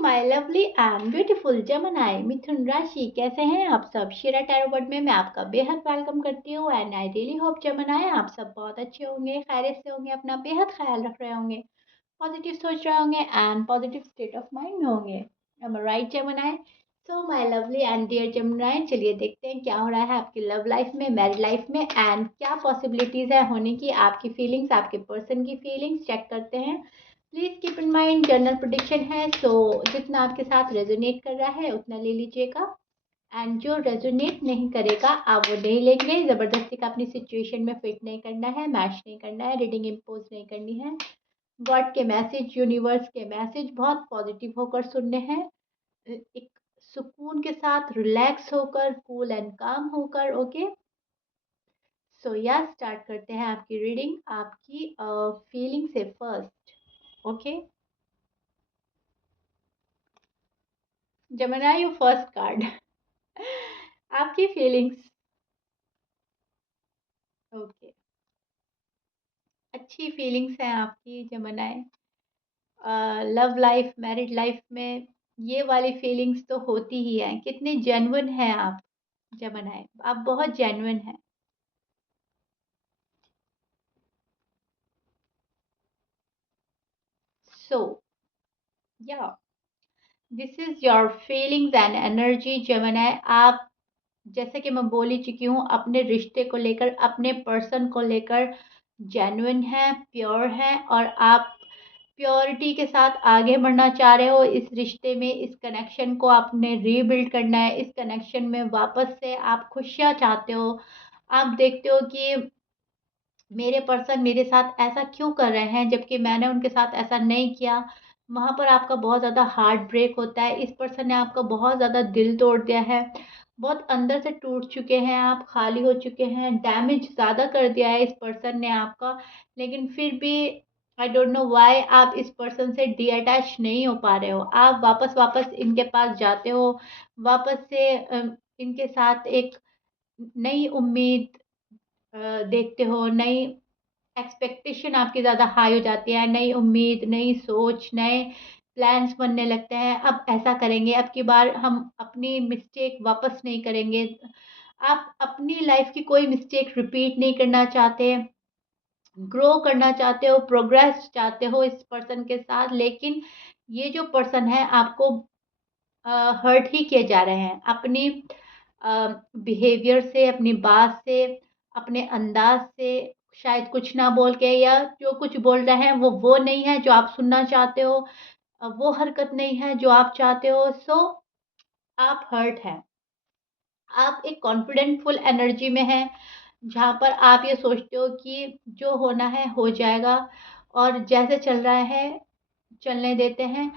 My lovely and beautiful Gemini मिथुन राशि, कैसे हैं आप सब? शिरा टैरो वर्ड में मैं आपका बेहद वेलकम करती हूँ and I really hope Gemini आप सब बहुत अच्छे होंगे, खैरियत से होंगे, अपना बेहद ख्याल रख रहे होंगे, पॉजिटिव सोच रहे होंगे and positive state of mind में होंगे। Am I right Gemini? So my lovely and dear Gemini, चलिए देखते हैं क्या हो रहा है आपकी लव लाइफ में, मैरिड लाइफ में एंड क्या पॉसिबिलिटीज़ है होने की, आपकी फीलिंग्स, आपके पर्सन की फीलिंग्स चेक करते हैं। Please keep in mind general prediction है, सो जितना आपके साथ रेजोनेट कर रहा है उतना ले लीजिएगा एंड जो रेजोनेट नहीं करेगा आप वो नहीं लेंगे। ज़बरदस्ती का अपनी सिचुएशन में फिट नहीं करना है, मैच नहीं करना है, रीडिंग इम्पोज नहीं करनी है। गॉड के मैसेज, यूनिवर्स के मैसेज बहुत पॉजिटिव होकर सुनने हैं, एक सुकून के साथ, रिलैक्स होकर, कूल एंड काम होकर। ओके, सो या स्टार्ट करते हैं आपकी रीडिंग आपकी फीलिंग से first. Okay, Jamuna you first card आपकी फीलिंग्स। ओके, अच्छी फीलिंग्स हैं आपकी जमुनाए। लव लाइफ, मैरिड लाइफ में ये वाली फीलिंग्स तो होती ही हैं। कितने जेन्युइन हैं आप जमुनाए, आप बहुत जेन्युइन हैं। सो या this is your feelings and energy जमुनाए। आप, जैसे कि मैं बोल ही चुकी हूँ, अपने रिश्ते को लेकर, अपने पर्सन को लेकर जेन्युइन है, प्योर है और आप प्योरिटी के साथ आगे बढ़ना चाह रहे हो इस रिश्ते में। इस कनेक्शन को आपने रीबिल्ड करना है, इस कनेक्शन में वापस से आप खुशियाँ चाहते हो। आप देखते हो कि मेरे पर्सन मेरे साथ ऐसा क्यों कर रहे हैं जबकि मैंने उनके साथ ऐसा नहीं किया। वहाँ पर आपका बहुत ज़्यादा हार्ट ब्रेक होता है, इस पर्सन ने आपका बहुत ज़्यादा दिल तोड़ दिया है, बहुत अंदर से टूट चुके हैं आप, खाली हो चुके हैं, डैमेज ज़्यादा कर दिया है इस पर्सन ने आपका। लेकिन फिर भी आई डोंट नो व्हाई आप इस पर्सन से डी अटैच नहीं हो पा रहे हो। आप वापस वापस इनके पास जाते हो, वापस से इनके साथ एक नई उम्मीद देखते हो, नई एक्सपेक्टेशन आपकी ज़्यादा हाई हो जाती है, नई उम्मीद, नई सोच, नए प्लान्स बनने लगते हैं। अब ऐसा करेंगे, अब की बार हम अपनी मिस्टेक वापस नहीं करेंगे। आप अपनी लाइफ की कोई मिस्टेक रिपीट नहीं करना चाहते, ग्रो करना चाहते हो, प्रोग्रेस चाहते हो इस पर्सन के साथ। लेकिन ये जो पर्सन है आपको हर्ट ही किए जा रहे हैं अपनी बिहेवियर से, अपनी बात से, अपने अंदाज से, शायद कुछ ना बोल के, या जो कुछ बोल रहे हैं वो नहीं है जो आप सुनना चाहते हो, वो हरकत नहीं है जो आप चाहते हो। सो आप हर्ट हैं, आप एक कॉन्फिडेंटफुल एनर्जी में हैं जहाँ पर आप ये सोचते हो कि जो होना है हो जाएगा और जैसे चल रहा है चलने देते हैं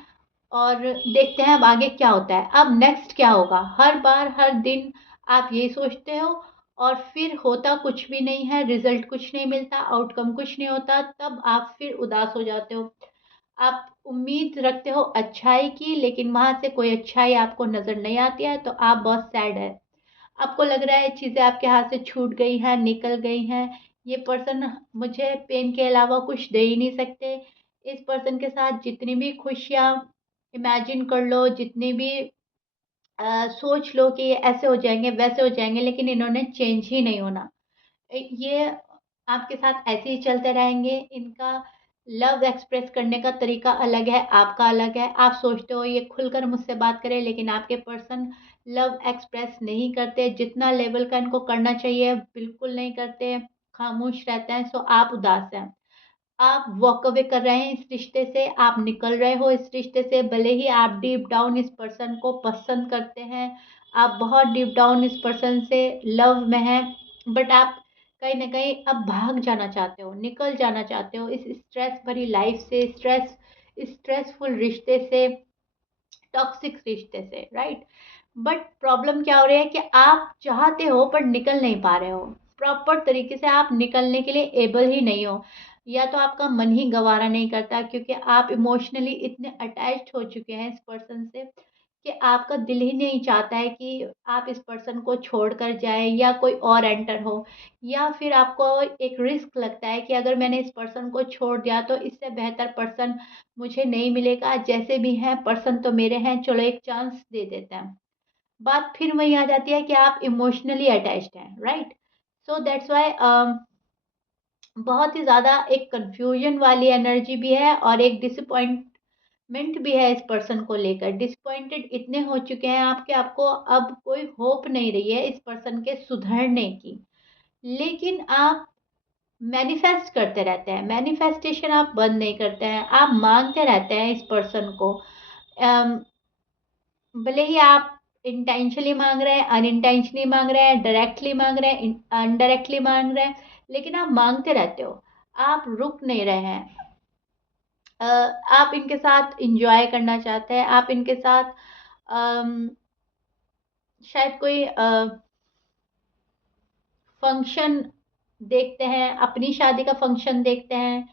और देखते हैं अब आगे क्या होता है, अब नेक्स्ट क्या होगा। हर बार हर दिन आप यही सोचते हो और फिर होता कुछ भी नहीं है, रिजल्ट कुछ नहीं मिलता, आउटकम कुछ नहीं होता, तब आप फिर उदास हो जाते हो। आप उम्मीद रखते हो अच्छाई की, लेकिन वहाँ से कोई अच्छाई आपको नज़र नहीं आती है, तो आप बहुत सैड है। आपको लग रहा है चीज़ें आपके हाथ से छूट गई हैं, निकल गई हैं, ये पर्सन मुझे पेन के अलावा कुछ दे ही नहीं सकते। इस पर्सन के साथ जितनी भी खुशियाँ इमेजिन कर लो, जितनी भी सोच लो कि ये ऐसे हो जाएँगे, वैसे हो जाएँगे, लेकिन इन्होंने चेंज ही नहीं होना। ये आपके साथ ऐसे ही चलते रहेंगे। इनका लव एक्सप्रेस करने का तरीका अलग है, आपका अलग है। आप सोचते हो ये खुलकर मुझसे बात करे, लेकिन आपके पर्सन लव एक्सप्रेस नहीं करते। जितना लेवल का इनको करना चाहिए बिल्कुल नहीं करते, खामोश रहते हैं। सो आप उदास हैं, आप वॉक अवे कर रहे हैं इस रिश्ते से, आप निकल रहे हो इस रिश्ते से। भले ही आप डीप डाउन इस पर्सन को पसंद करते हैं, आप बहुत डीप डाउन इस पर्सन से लव में हैं, बट आप कहीं न कहीं अब भाग जाना चाहते हो, निकल जाना चाहते हो इस स्ट्रेस भरी लाइफ से, स्ट्रेसफुल रिश्ते से, टॉक्सिक रिश्ते से, राइट? बट प्रॉब्लम क्या हो रही है कि आप चाहते हो पर निकल नहीं पा रहे हो। प्रॉपर तरीके से आप निकलने के लिए एबल ही नहीं हो, या तो आपका मन ही गवारा नहीं करता, क्योंकि आप इमोशनली इतने अटैच्ड हो चुके हैं इस पर्सन से कि आपका दिल ही नहीं चाहता है कि आप इस पर्सन को छोड़कर जाएँ या कोई और एंटर हो, या फिर आपको एक रिस्क लगता है कि अगर मैंने इस पर्सन को छोड़ दिया तो इससे बेहतर पर्सन मुझे नहीं मिलेगा, जैसे भी हैं पर्सन तो मेरे हैं, चलो एक चांस दे देते हैं। बात फिर वही आ जाती है कि आप इमोशनली अटैच्ड हैं, राइट? सो दैट्स व्हाई बहुत ही ज़्यादा एक कन्फ्यूजन वाली एनर्जी भी है और एक डिसअपॉइंटमेंट भी है इस पर्सन को लेकर। डिसअपॉइंटेड इतने हो चुके हैं आप कि आपको अब कोई होप नहीं रही है इस पर्सन के सुधरने की। लेकिन आप मैनिफेस्ट करते रहते हैं, मैनिफेस्टेशन आप बंद नहीं करते हैं, आप मांगते रहते हैं इस पर्सन को। अम, भले ही आप इंटेंशनली मांग रहे हैं, अनइंटेंशनली मांग रहे हैं, डायरेक्टली मांग रहे हैं, अनडायरेक्टली मांग रहे हैं, लेकिन आप मांगते रहते हो, आप रुक नहीं रहे हैं। आप इनके साथ इंजॉय करना चाहते हैं, आप इनके साथ अम, शायद कोई फंक्शन देखते हैं, अपनी शादी का फंक्शन देखते हैं,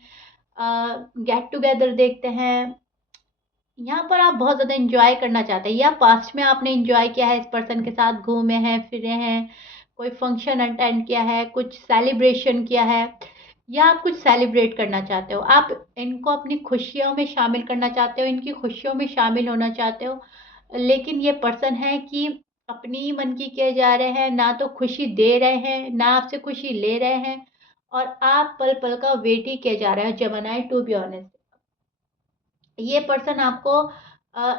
गेट टुगेदर देखते हैं। यहाँ पर आप बहुत ज़्यादा एन्जॉय करना चाहते हैं, या पास्ट में आपने एन्जॉय किया है, इस पर्सन के साथ घूमे हैं, फिरे हैं, कोई फंक्शन अटेंड किया है, कुछ सेलिब्रेशन किया है, या आप कुछ सेलिब्रेट करना चाहते हो। आप इनको अपनी खुशियों में शामिल करना चाहते हो, इनकी खुशियों में शामिल होना चाहते हो। लेकिन ये पर्सन है कि अपनी ही मन की किए जा रहे हैं, ना तो खुशी दे रहे हैं, ना आपसे खुशी ले रहे हैं, और आप पल-पल का वेट ही किए जा रहे हो जेमिनी, टू बी ऑनेस्ट। ये पर्सन आपको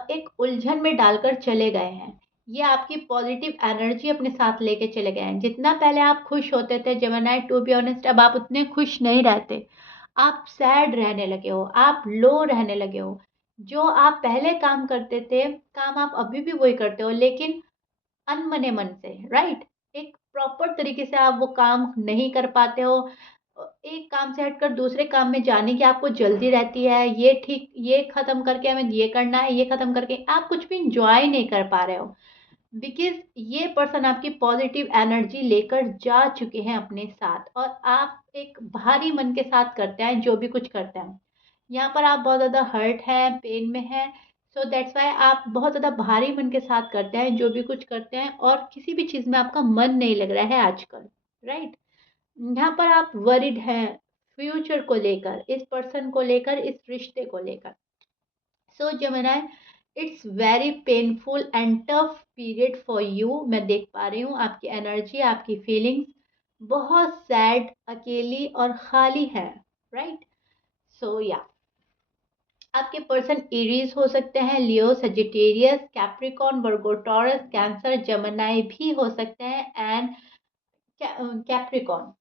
एक उलझन में डालकर चले गए हैं। ये आपकी पॉजिटिव एनर्जी अपने साथ लेके चले गए हैं। जितना पहले आप खुश होते थे जेमिनी, टू बी ऑनेस्ट, अब आप उतने खुश नहीं रहते। आप सैड रहने लगे हो, आप लो रहने लगे हो। जो आप पहले काम करते थे, काम आप अभी भी वही करते हो, लेकिन अनमने मन से, राइट? एक प्रॉपर तरीके से आप वो काम नहीं कर पाते हो। एक काम से हटकर दूसरे काम में जाने की आपको जल्दी रहती है, ये खत्म करके हमें ये करना है, ये खत्म करके आप कुछ भी इंजॉय नहीं कर पा रहे हो, बिकॉज ये पर्सन आपकी पॉजिटिव एनर्जी लेकर जा चुके हैं अपने साथ, और आप एक भारी मन के साथ करते हैं जो भी कुछ करते हैं। यहाँ पर आप बहुत ज़्यादा हर्ट हैं, पेन में हैं, सो दैट्स वाई आप बहुत ज़्यादा भारी मन के साथ करते हैं जो भी कुछ करते हैं, और किसी भी चीज़ में आपका मन नहीं लग रहा है आजकल, राइट? यहाँ पर आप वरिड हैं फ्यूचर को लेकर, इस पर्सन को लेकर, इस रिश्ते को लेकर। So Gemini, it's very painful and tough period for you. मैं देख पा रही हूँ आपकी एनर्जी, आपकी फीलिंग्स बहुत सैड, अकेली और खाली है, राइट? सो या आपके पर्सन एरीज हो सकते हैं, लियो, सजिटेरियस, कैप्रिकॉर्न, वर्गो, टॉरस, कैंसर, जेमिनी भी हो सकते हैं, एंड कैप्रिकॉर्न।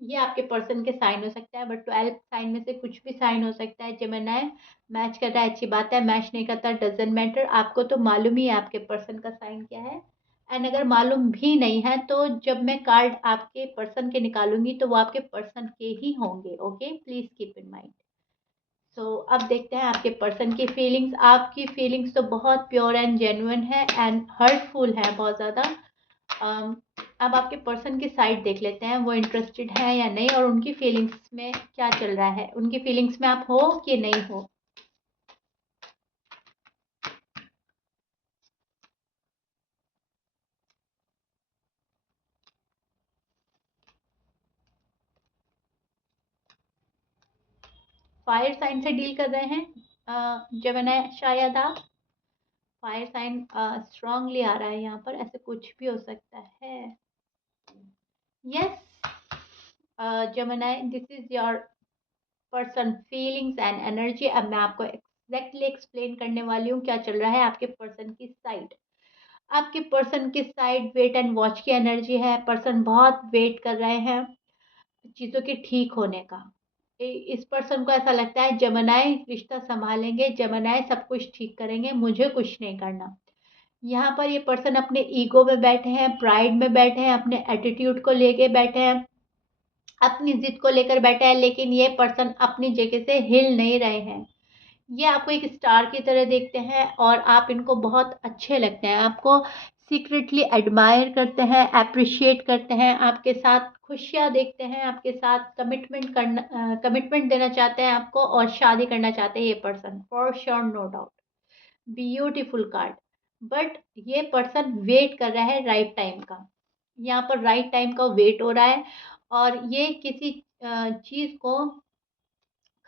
ये आपके पर्सन के साइन हो सकता है, बट 12 साइन में से कुछ भी साइन हो सकता है। जेमिनी मैच कर रहा है, अच्छी बात है, मैच नहीं करता डजेंट मैटर। आपको तो मालूम ही है आपके पर्सन का साइन क्या है, एंड अगर मालूम भी नहीं है तो जब मैं कार्ड आपके पर्सन के निकालूंगी तो वो आपके पर्सन के ही होंगे। Okay, please keep in mind. So अब देखते हैं आपके पर्सन की फीलिंग्स। आपकी फीलिंग्स तो बहुत प्योर एंड जेन्युइन है एंड हर्टफुल है बहुत ज़्यादा। अम, अब आपके पर्सन की साइड देख लेते हैं, वो इंटरेस्टेड है या नहीं, और उनकी फीलिंग्स में क्या चल रहा है, उनकी फीलिंग्स में आप हो कि नहीं हो। फायर साइन से डील कर रहे हैं जेमिनी, शायद आप फायर साइन स्ट्रांगली आ रहा है यहाँ पर, ऐसे कुछ भी हो सकता है। Yes Gemini, this is your person feelings and energy. अब मैं आपको एग्जैक्टली एक्सप्लेन करने वाली हूँ क्या चल रहा है आपके पर्सन की साइड। आपके पर्सन की साइड वेट एंड वॉच की एनर्जी है। पर्सन बहुत वेट कर रहे हैं चीज़ों के ठीक होने का। इस पर्सन को ऐसा लगता है जेमिनी रिश्ता संभालेंगे, जेमिनी सब कुछ ठीक करेंगे, मुझे कुछ नहीं करना। यहाँ पर ये पर्सन अपने ईगो में बैठे हैं, प्राइड में बैठे हैं, अपने एटीट्यूड को लेके बैठे हैं, अपनी जिद को लेकर बैठे हैं, लेकिन ये पर्सन अपनी जगह से हिल नहीं रहे हैं। ये आपको एक स्टार की तरह देखते हैं और आप इनको बहुत अच्छे लगते हैं, आपको सीक्रेटली एडमायर करते हैं, अप्रिशिएट करते हैं, आपके साथ खुशियाँ देखते हैं, आपके साथ कमिटमेंट देना चाहते हैं आपको, और शादी करना चाहते हैं ये person, for sure, no doubt. Beautiful card. But ये पर्सन वेट कर रहा है राइट टाइम का। यहाँ पर राइट टाइम का वेट हो रहा है और ये किसी चीज़ को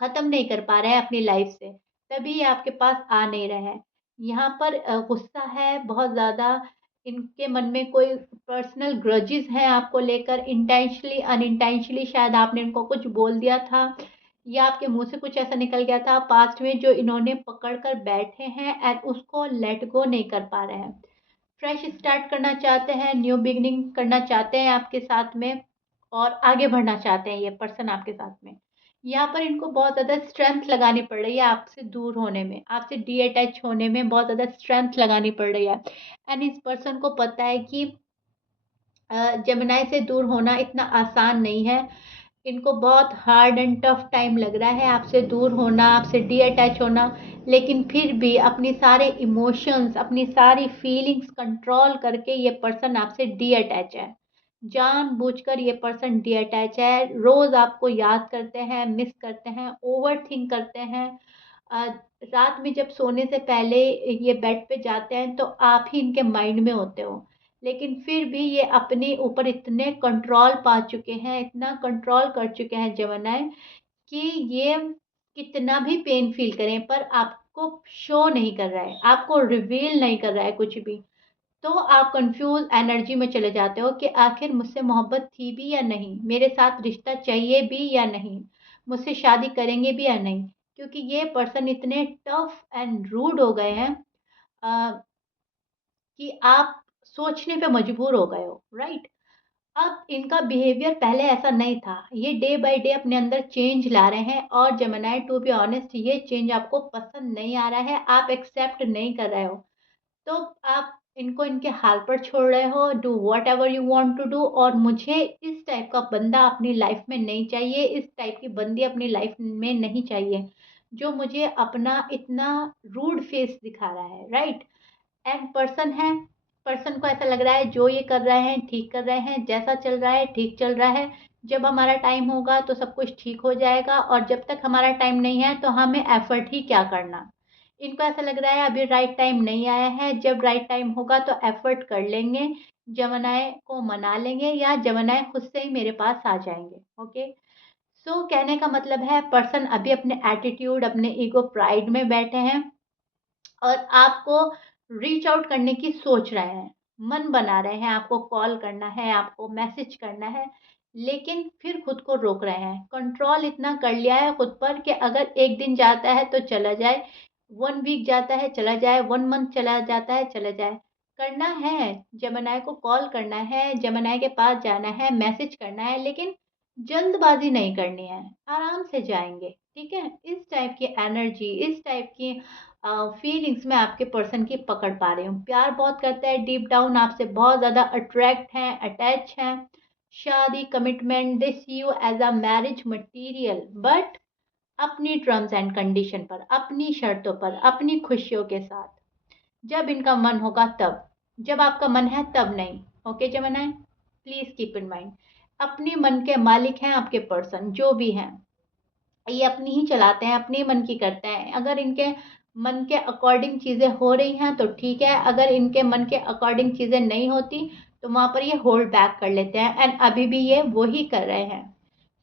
ख़त्म नहीं कर पा रहे हैं अपनी लाइफ से, तभी ये आपके पास आ नहीं रहे हैं। यहाँ पर गुस्सा है बहुत ज़्यादा, इनके मन में कोई पर्सनल ग्रजेस हैं आपको लेकर, इंटेंशनली अनइंटेंशनली शायद आपने इनको कुछ बोल दिया था या आपके मुँह से कुछ ऐसा निकल गया था पास्ट में जो इन्होंने पकड़ कर बैठे हैं एंड उसको लेट गो नहीं कर पा रहे हैं। फ्रेश स्टार्ट करना चाहते हैं, न्यू बिगिनिंग करना चाहते हैं आपके साथ में और आगे बढ़ना चाहते हैं ये पर्सन आपके साथ में। यहाँ पर इनको बहुत ज़्यादा स्ट्रेंथ लगानी पड़ रही है आपसे दूर होने में, आपसे डी-अटैच होने में बहुत ज़्यादा स्ट्रेंथ लगानी पड़ रही है। एंड इस पर्सन को पता है कि जेमिनी से दूर होना इतना आसान नहीं है। इनको बहुत हार्ड एंड टफ टाइम लग रहा है आपसे दूर होना, आपसे डी-अटैच होना, लेकिन फिर भी अपनी सारे इमोशंस, अपनी सारी फीलिंग्स कंट्रोल करके ये पर्सन आपसे डी-अटैच है। जानबूझकर ये पर्सन डी-अटैच है, रोज़ आपको याद करते हैं, मिस करते हैं, ओवरथिंक करते हैं। अ, रात में जब सोने से पहले ये बेड पे जाते हैं तो आप ही इनके माइंड में होते हो, लेकिन फिर भी ये अपने ऊपर इतने कंट्रोल पा चुके हैं, इतना कंट्रोल कर चुके हैं जेमिनी कि ये कितना भी पेन फील करें पर आपको शो नहीं कर रहा है, आपको रिवील नहीं कर रहा है कुछ भी। तो आप कंफ्यूज एनर्जी में चले जाते हो कि आखिर मुझसे मोहब्बत थी भी या नहीं, मेरे साथ रिश्ता चाहिए भी या नहीं, मुझसे शादी करेंगे भी या नहीं, क्योंकि ये पर्सन इतने टफ एंड रूड हो गए हैं अ, कि आप सोचने पे मजबूर हो गए हो, राइट? अब इनका बिहेवियर पहले ऐसा नहीं था, ये डे बाय डे अपने अंदर चेंज ला रहे हैं और जेमिनी टू बी ऑनेस्ट ये चेंज आपको पसंद नहीं आ रहा है, आप एक्सेप्ट नहीं कर रहे हो। तो आप इनको इनके हाल पर छोड़ रहे हो, do whatever you want to do, और मुझे इस टाइप का बंदा अपनी लाइफ में नहीं चाहिए, इस टाइप की बंदी अपनी लाइफ में नहीं चाहिए जो मुझे अपना इतना रूड फेस दिखा रहा है, राइट? एंड पर्सन है, पर्सन को ऐसा लग रहा है जो ये कर रहे हैं ठीक कर रहे हैं, जैसा चल रहा है ठीक चल रहा है, जब हमारा टाइम होगा तो सब कुछ ठीक हो जाएगा और जब तक हमारा टाइम नहीं है तो हमें एफर्ट ही क्या करना। इनको ऐसा लग रहा है अभी राइट टाइम नहीं आया है, जब राइट टाइम होगा तो एफर्ट कर लेंगे, जमानाए को मना लेंगे या जमानाए खुद से ही मेरे पास आ जाएंगे। ओके, सो कहने का मतलब है पर्सन अभी अपने एटीट्यूड, अपने ईगो, प्राइड में बैठे हैं और आपको रीच आउट करने की सोच रहे हैं, मन बना रहे हैं, आपको कॉल करना है, आपको मैसेज करना है, लेकिन फिर खुद को रोक रहे हैं। कंट्रोल इतना कर लिया है खुद पर कि अगर एक दिन जाता है तो चला जाए, 1 वीक जाता है चला जाए, 1 मंथ चला जाता है चला जाए। करना है, जेमिनी को कॉल करना है, जेमिनी के पास जाना है, मैसेज करना है, लेकिन जल्दबाजी नहीं करनी है, आराम से जाएंगे, ठीक है? इस टाइप की एनर्जी, इस टाइप की फीलिंग्स में आपके पर्सन की पकड़ पा रही हूँ। प्यार बहुत करता है, डीप डाउन आपसे बहुत ज़्यादा अट्रैक्ट हैं, अटैच हैं, शादी, commitment, they see you as a marriage material, but अपनी टर्म्स एंड कंडीशन पर, अपनी शर्तों पर, अपनी खुशियों के साथ, जब इनका मन होगा तब, जब आपका मन है तब नहीं। Okay Gemini, please keep in mind, अपने मन के मालिक हैं आपके पर्सन जो भी हैं, ये अपनी ही चलाते हैं, अपने मन की करते हैं। अगर इनके मन के अकॉर्डिंग चीज़ें हो रही हैं तो ठीक है, अगर इनके मन के अकॉर्डिंग चीज़ें नहीं होती तो वहाँ पर ये होल्ड बैक कर लेते हैं एंड अभी भी ये वही कर रहे हैं।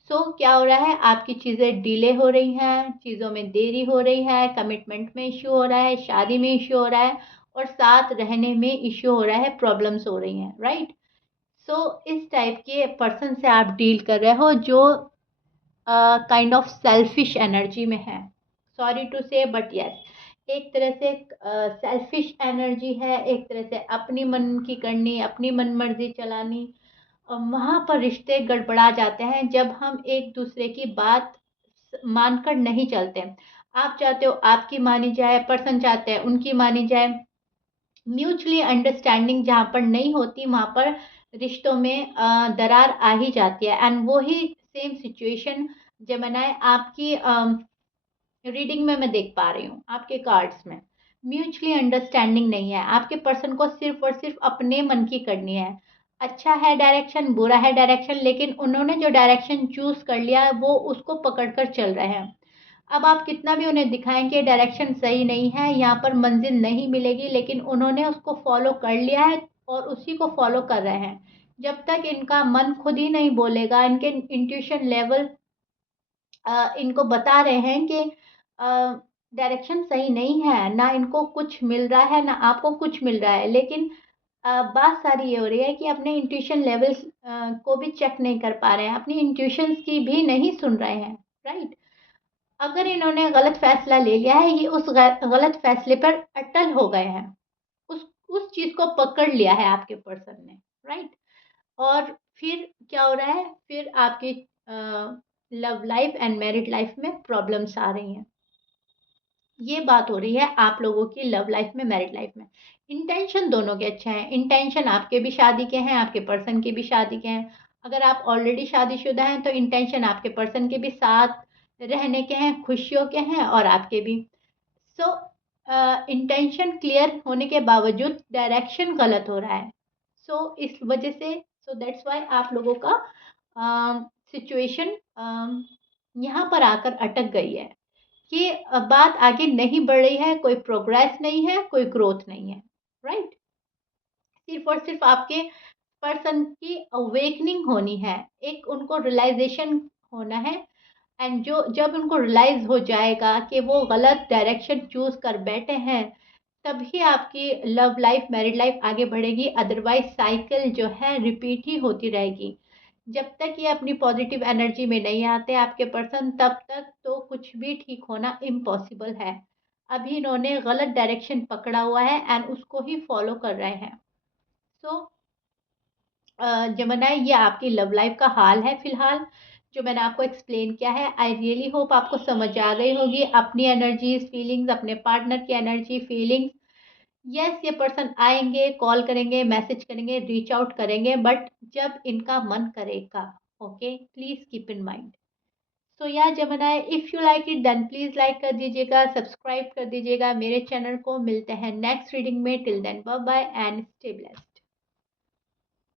सो क्या हो रहा है, आपकी चीज़ें डिले हो रही हैं, चीज़ों में देरी हो रही है, कमिटमेंट में इश्यू हो रहा है, शादी में इश्यू हो रहा है और साथ रहने में इश्यू हो रहा है, प्रॉब्लम्स हो रही हैं, राइट? सो इस टाइप के पर्सन से आप डील कर रहे हो जो काइंड ऑफ सेल्फिश एनर्जी में है, सॉरी टू से बट यस, एक तरह से सेल्फिश एनर्जी है, एक तरह से अपनी मन की करनी, अपनी मन मर्जी चलानी। वहाँ पर रिश्ते गड़बड़ा जाते हैं जब हम एक दूसरे की बात मानकर नहीं चलते। आप चाहते हो आपकी मानी जाए, पर्सन चाहते हैं उनकी मानी जाए, म्यूचुअली अंडरस्टैंडिंग जहाँ पर नहीं होती वहाँ पर रिश्तों में दरार आ ही जाती है एंड वो ही सेम सिचुएशन जेमिनी आपकी रीडिंग में मैं देख पा रही हूँ, आपके कार्ड्स में म्यूचुअली अंडरस्टैंडिंग नहीं है, आपके पर्सन को सिर्फ और सिर्फ अपने मन की करनी है। अच्छा है डायरेक्शन, बुरा है डायरेक्शन, लेकिन उन्होंने जो डायरेक्शन चूज कर लिया है वो उसको पकड़ कर चल रहे हैं। अब आप कितना भी उन्हें दिखाएं कि डायरेक्शन सही नहीं है, यहाँ पर मंजिल नहीं मिलेगी, लेकिन उन्होंने उसको फॉलो कर लिया है और उसी को फॉलो कर रहे हैं। जब तक इनका मन खुद ही नहीं बोलेगा, इनके इंट्यूशन लेवल इनको बता रहे हैं कि डायरेक्शन सही नहीं है, ना इनको कुछ मिल रहा है, ना आपको कुछ मिल रहा है, लेकिन बात सारी ये हो रही है कि अपने इंट्यूशन लेवल्स को भी चेक नहीं कर पा रहे हैं, अपनी इंट्यूशंस की भी नहीं सुन रहे हैं, राइट? अगर इन्होंने गलत फैसला ले लिया है, ये उस गलत फैसले पर अटल हो गए हैं, उस चीज को पकड़ लिया है आपके पर्सन ने, राइट? और फिर क्या हो रहा है, फिर आपकी love life and married life में प्रॉब्लम्स आ रही हैं। ये बात हो रही है आप लोगों की लव लाइफ में, मैरिड लाइफ में। इंटेंशन दोनों के अच्छे हैं, इंटेंशन आपके भी शादी के हैं, आपके पर्सन के भी शादी के हैं। अगर आप ऑलरेडी शादीशुदा हैं तो इंटेंशन आपके पर्सन के भी साथ रहने के हैं, खुशियों के हैं, और आपके भी। सो इंटेंशन क्लियर होने के बावजूद डायरेक्शन गलत हो रहा है। इस वजह से, दैट्स वाई आप लोगों का सिचुएशन यहाँ पर आकर अटक गई है कि बात आगे नहीं बढ़ रही है, कोई प्रोग्रेस नहीं है, कोई ग्रोथ नहीं है, राइट? सिर्फ और सिर्फ आपके पर्सन की अवेकनिंग होनी है, एक उनको रियलाइजेशन होना है। एंड जो जब उनको रियलाइज हो जाएगा कि वो गलत डायरेक्शन चूज कर बैठे हैं, तभी आपकी लव लाइफ, मैरिड लाइफ आगे बढ़ेगी। अदरवाइज साइकिल जो है रिपीट ही होती रहेगी। जब तक ये अपनी पॉजिटिव एनर्जी में नहीं आते आपके पर्सन, तब तक तो कुछ भी ठीक होना इम्पॉसिबल है। अभी इन्होंने गलत डायरेक्शन पकड़ा हुआ है एंड उसको ही फॉलो कर रहे हैं। सो जमुनाई, ये आपकी लव लाइफ का हाल है फिलहाल, जो मैंने आपको एक्सप्लेन किया है। आई रियली होप आपको समझ आ गई होगी अपनी एनर्जीज, फीलिंग्स, अपने पार्टनर की एनर्जी, फीलिंग्स। यस, ये पर्सन आएंगे, कॉल करेंगे, मैसेज करेंगे, रीच आउट करेंगे, बट जब इनका मन करेगा। Okay, please keep in mind. So या जमुनाई, if you like it then please like कर दीजिएगा, सब्सक्राइब कर दीजिएगा मेरे चैनल को। मिलते हैं नेक्स्ट रीडिंग में। Till then bye bye and stay blessed.